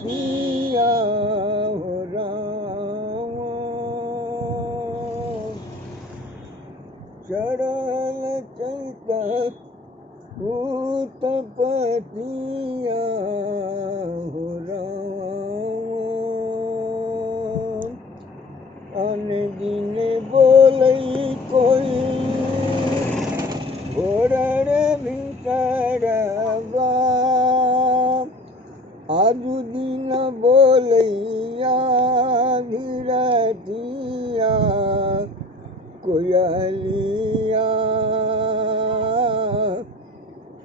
सिया हो राम चढ़ल चैत उत्पतिया हो राम अन दिन बोलई कोई घोड़र भितरवा आजु दिन बोलैया भिरतिया कोयलिया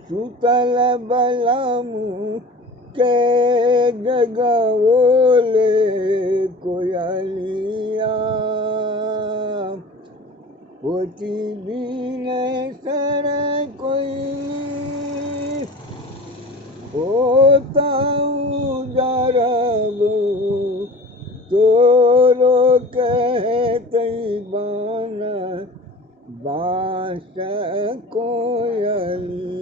सुतल बलमु के जगवोले कोयलिया होती बिन सर कोई होता उजरबो तोरो कहते बन बास कोयलिया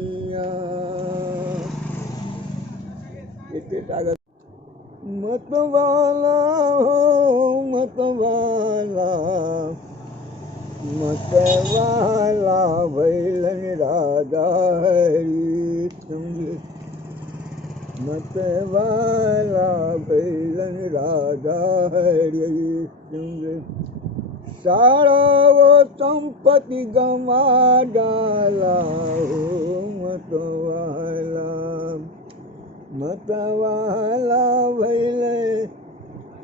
मतवाला हो मतवाला मतवाला भैलन राधा हरिश्चंद्र मतवाला भैलन राधा हरिश्चंद्र सारा वो संपत्ति गमा डाला हो मतवाला मतवाला भैले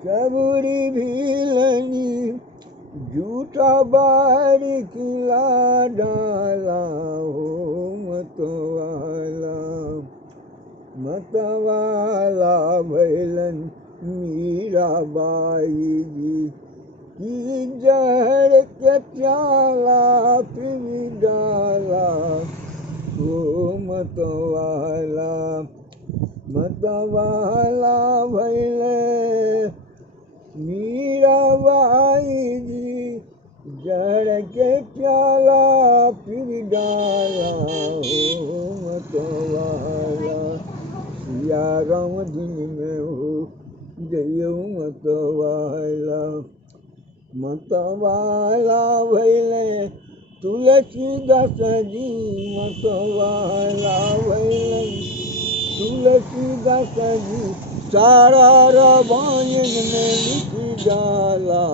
सबरी भीलनी झूठा बारी किला डाला हो मतवाला मतवाला भैलन मीराबाई जी की जहर के प्याला पी डाला हो मतवाला मतवाला भैले मीराबाई जी जहर के प्याला पी डाला हो मतवाला सिया राम दिन में हो जय मतवाला मतवाला भैले तुलसीदास जी मतवाला भैले तुलसीदास जी सारा रामायण में लिख डाला